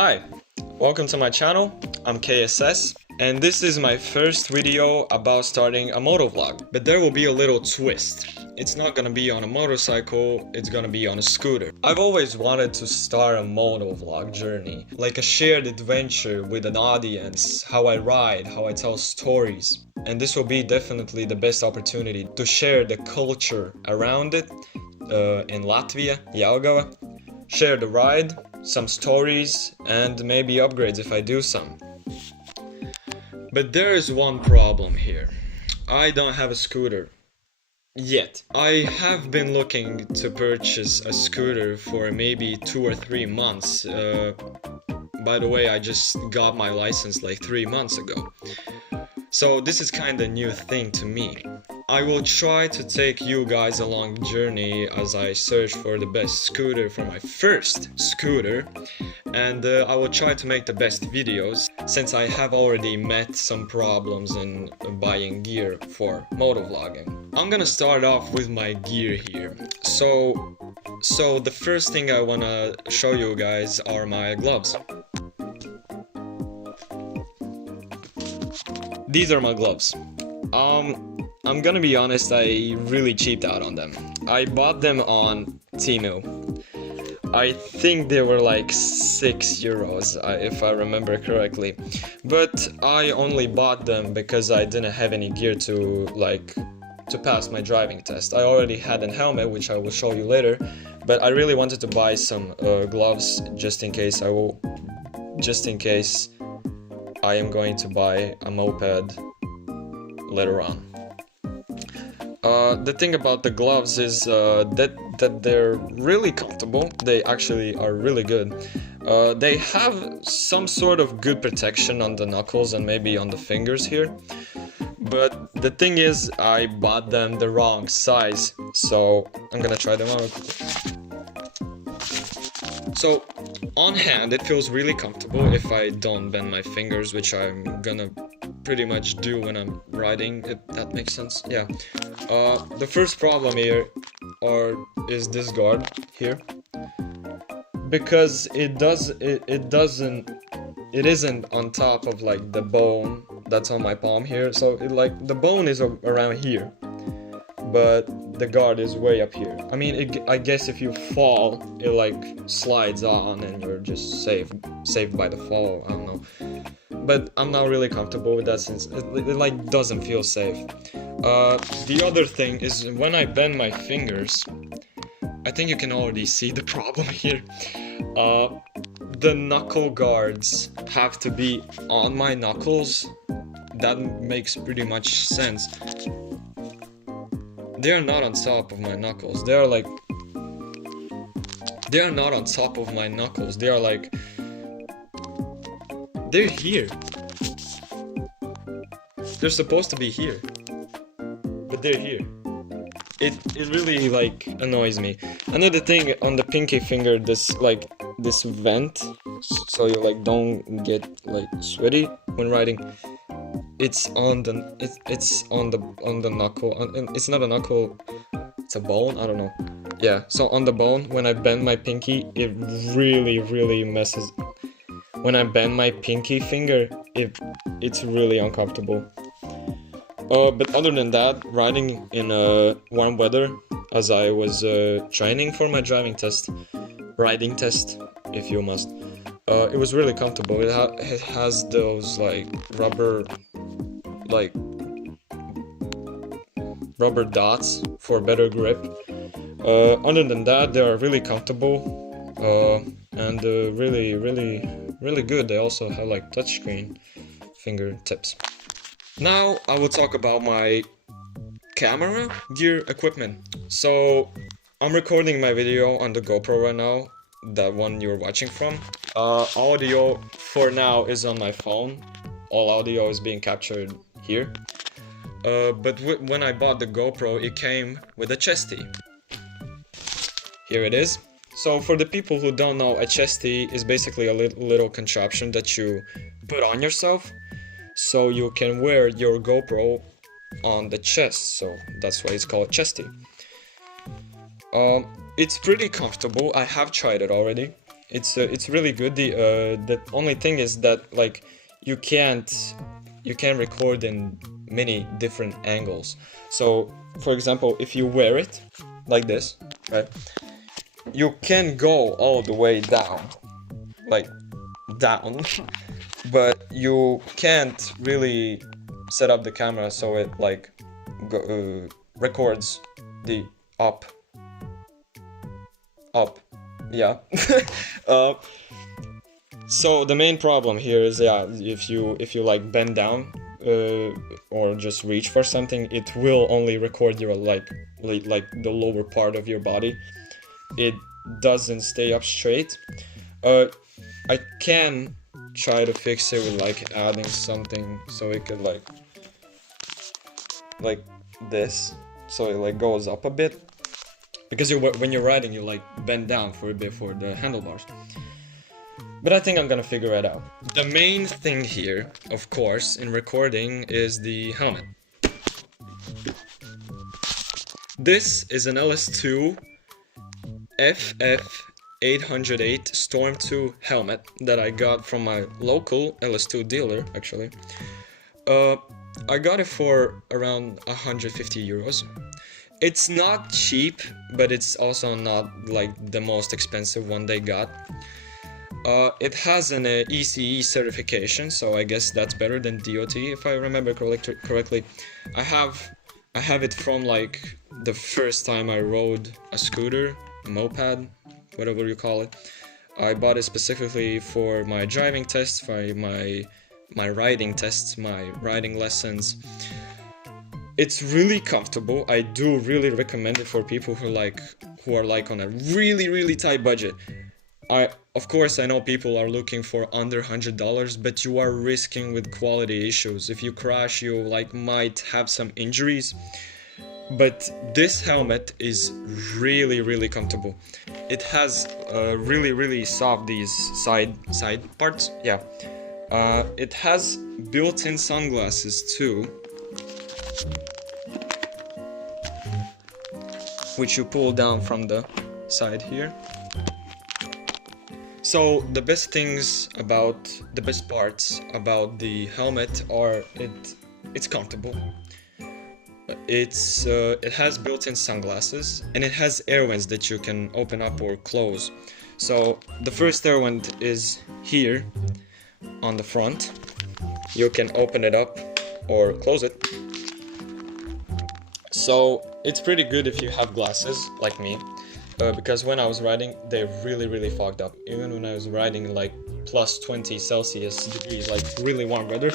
Hi, welcome to my channel. I'm KSS, and this is my first video about starting a motovlog. But there will be a little twist. It's not gonna be on a motorcycle, it's gonna be on a scooter. I've always wanted to start a motovlog journey, like a shared adventure with an audience, how I ride, how I tell stories. And this will be definitely the best opportunity to share the culture around it in Latvia, Jelgava, share the ride, some stories, and maybe upgrades if I do some. But there is one problem here. I don't have a scooter. Yet. I have been looking to purchase a scooter for maybe 2 or 3 months. By the way, I just got my license like 3 months ago. So this is kind of new thing to me. I will try to take you guys along the journey as I search for the best scooter for my first scooter, and I will try to make the best videos since I have already met some problems in buying gear for motovlogging. I'm gonna start off with my gear here. So the first thing I wanna show you guys are my gloves. These are my gloves. I'm gonna be honest, I really cheaped out on them. I bought them on Temu. I think they were like €6, if I remember correctly. But I only bought them because I didn't have any gear to pass my driving test. I already had a helmet, which I will show you later, but I really wanted to buy some gloves just in case I am going to buy a moped later on. The thing about the gloves is that they're really comfortable. They actually are really good. They have some sort of good protection on the knuckles and maybe on the fingers here. But the thing is, I bought them the wrong size, so I'm gonna try them out. So, on hand, it feels really comfortable if I don't bend my fingers, which I'm gonna pretty much do when I'm riding, if that makes sense. Yeah. The first problem here is this guard here, because it isn't on top of like the bone that's on my palm here. So the bone is around here, but the guard is way up here. I mean, I guess if you fall, it like slides on and you're just saved by the fall. I don't know. But I'm not really comfortable with that since it like doesn't feel safe. The other thing is when I bend my fingers, I think you can already see the problem here. The knuckle guards have to be on my knuckles. That makes pretty much sense. They are not on top of my knuckles. They are not on top of my knuckles. They are like, they're here. They're supposed to be here, but they're here. It really like annoys me. Another thing on the pinky finger, this vent, so you like don't get like sweaty when riding. It's on the knuckle. It's not a knuckle. It's a bone. I don't know. Yeah. So on the bone, when I bend my pinky, it really messes. When I bend my pinky finger, it's really uncomfortable. But other than that, riding in warm weather, as I was training for my riding test, if you must, it was really comfortable. It has those rubber dots for better grip. Other than that, they are really comfortable and really good. They also have like touchscreen fingertips. Now I will talk about my camera gear equipment. So I'm recording my video on the GoPro right now, that one you're watching from. Audio for now is on my phone. All audio is being captured here. But when I bought the GoPro, it came with a chesty. Here it is. So for the people who don't know, a chesty is basically a little contraption that you put on yourself, so you can wear your GoPro on the chest, so that's why it's called chesty. It's pretty comfortable. I have tried it already. It's really good. The only thing is that like you can't record in many different angles. So for example, if you wear it like this, right, you can go all the way down, like down, but you can't really set up the camera so it like records the up, yeah. uh, so the main problem here is, yeah, if you like bend down or just reach for something, it will only record your like the lower part of your body. It doesn't stay up straight. I can try to fix it with like adding something so it could like this, so it like goes up a bit, because when you're riding you like bend down for a bit for the handlebars. But I think I'm gonna figure it out. The main thing here, of course, in recording is the helmet. This is an LS2 FF808 Storm 2 helmet that I got from my local LS2 dealer, actually. I got it for around 150 euros. It's not cheap, but it's also not like the most expensive one they got. It has an ECE certification, so I guess that's better than DOT if I remember correctly. I have it from like the first time I rode a scooter, a moped, whatever you call it. I bought it specifically for my driving tests, for my riding tests, my riding lessons. It's really comfortable. I do really recommend it for people who are like on a really tight budget. Of course I know people are looking for under $100, but you are risking with quality issues. If you crash, you like might have some injuries. But this helmet is really comfortable. It has really soft these side parts. Yeah. It has built-in sunglasses too, which you pull down from the side here. So the best parts about the helmet are it's comfortable. It has built-in sunglasses, and it has air vents that you can open up or close. So the first air vent is here on the front. You can open it up or close it. So it's pretty good if you have glasses like me, because when I was riding they really fogged up. Even when I was riding like plus 20 Celsius degrees, like really warm weather,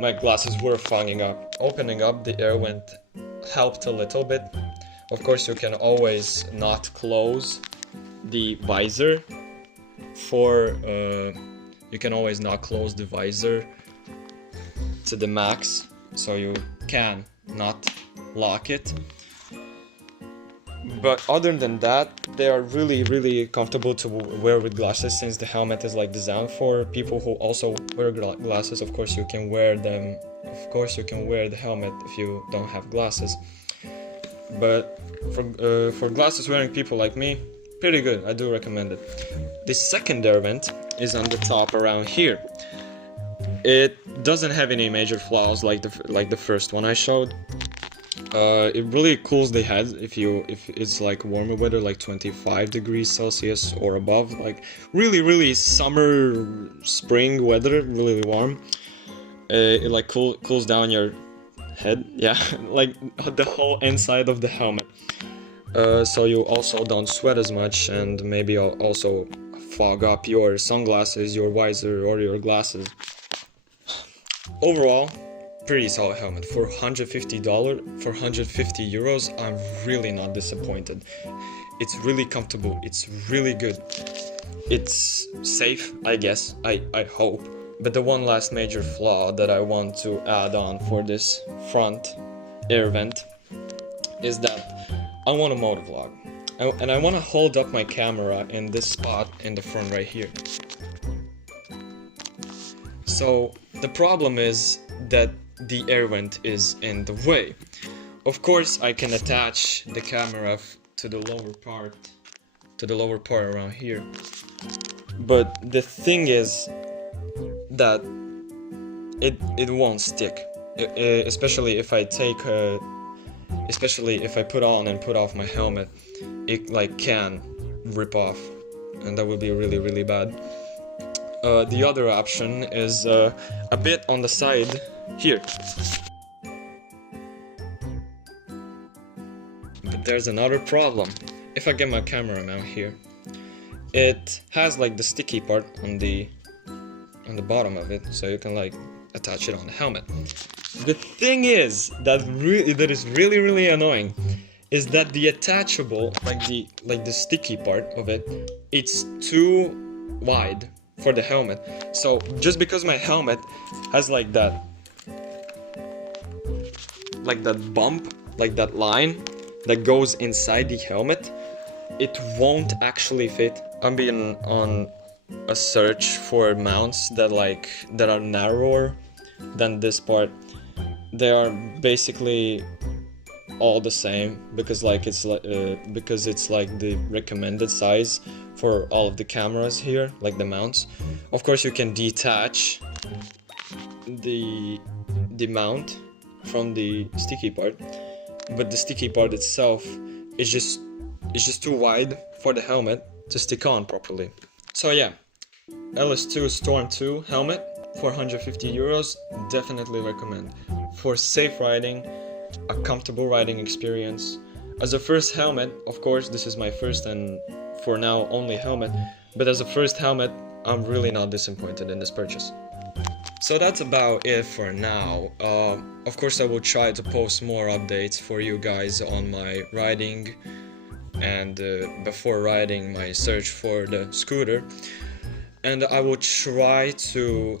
my glasses were fogging up. Opening up the air vent helped a little bit. Of course you can always not close the visor you can always not close the visor to the max, so you can not lock it. But other than that, they are really comfortable to wear with glasses, since the helmet is like designed for people who also wear glasses. Of course you can wear them. Of course you can wear the helmet if you don't have glasses. But for glasses wearing people like me, pretty good. I do recommend it. The second air vent is on the top around here. It doesn't have any major flaws like the first one I showed. It really cools the head if it's like warmer weather, like 25 degrees Celsius or above, like really summer, spring weather, really warm. It like cools down your head, yeah, like the whole inside of the helmet. So you also don't sweat as much, and maybe also fog up your sunglasses, your visor, or your glasses. Overall, pretty solid helmet. For $150, for 150 euros, I'm really not disappointed. It's really comfortable, it's really good. It's safe, I guess, I hope. But the one last major flaw that I want to add on for this front air vent is that I want a motovlog. And I want to hold up my camera in this spot in the front right here. So the problem is that the air vent is in the way. Of course I can attach the camera to the lower part around here. but the thing is that it won't stick, especially if I put on and put off my helmet. It like can rip off, and that would be really bad. The other option is a bit on the side here. But there's another problem. If I get my camera mount here, it has like the sticky part on the bottom of it, so you can like attach it on the helmet. The thing is that is really annoying is that the attachable, like the sticky part of it, it's too wide for the helmet. So just because my helmet has like that bump, like that line that goes inside the helmet, it won't actually fit. I'm being on a search for mounts that are narrower than this part. They are basically all the same because it's like the recommended size for all of the cameras here, like the mounts. Of course you can detach the mount from the sticky part, but the sticky part itself is just too wide for the helmet to stick on properly. So yeah, LS2 Storm 2 helmet, 450 euros, definitely recommend. For safe riding, a comfortable riding experience. As a first helmet, of course, this is my first and for now only helmet, but as a first helmet, I'm really not disappointed in this purchase. So that's about it for now. Of course, I will try to post more updates for you guys on my riding and before riding, my search for the scooter. And I will try to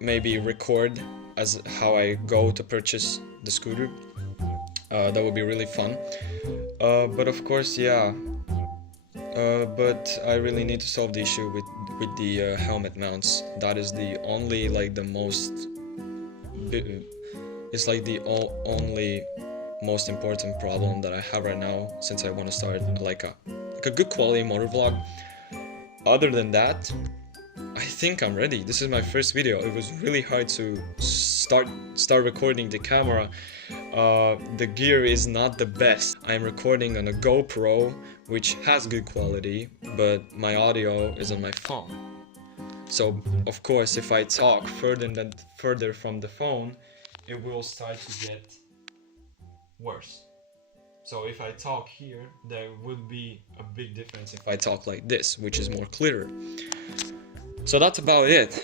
maybe record as how I go to purchase the scooter. That would be really fun. But of course, yeah. But I really need to solve the issue with the helmet mounts. That is the only only most important problem that I have right now, since I want to start like a good quality motovlog. Other than that, I think I'm ready. This is my first video. It was really hard to start recording the camera. The gear is not the best. I'm recording on a GoPro, which has good quality, but my audio is on my phone. So of course, if I talk further from the phone, it will start to get worse. So if I talk here, there would be a big difference if I talk like this, which is more clearer. So that's about it.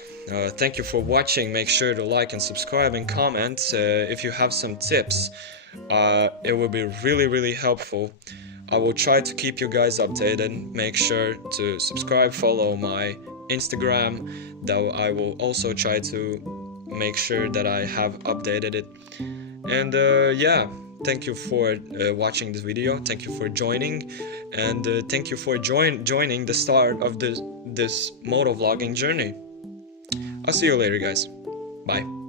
Thank you for watching. Make sure to like and subscribe and comment. If you have some tips, it would be really helpful. I will try to keep you guys updated. Make sure to subscribe, follow my Instagram. That I will also try to make sure that I have updated it. And yeah, thank you for watching this video. Thank you for joining, and thank you for joining the start of this motovlogging journey. I'll see you later, guys. Bye.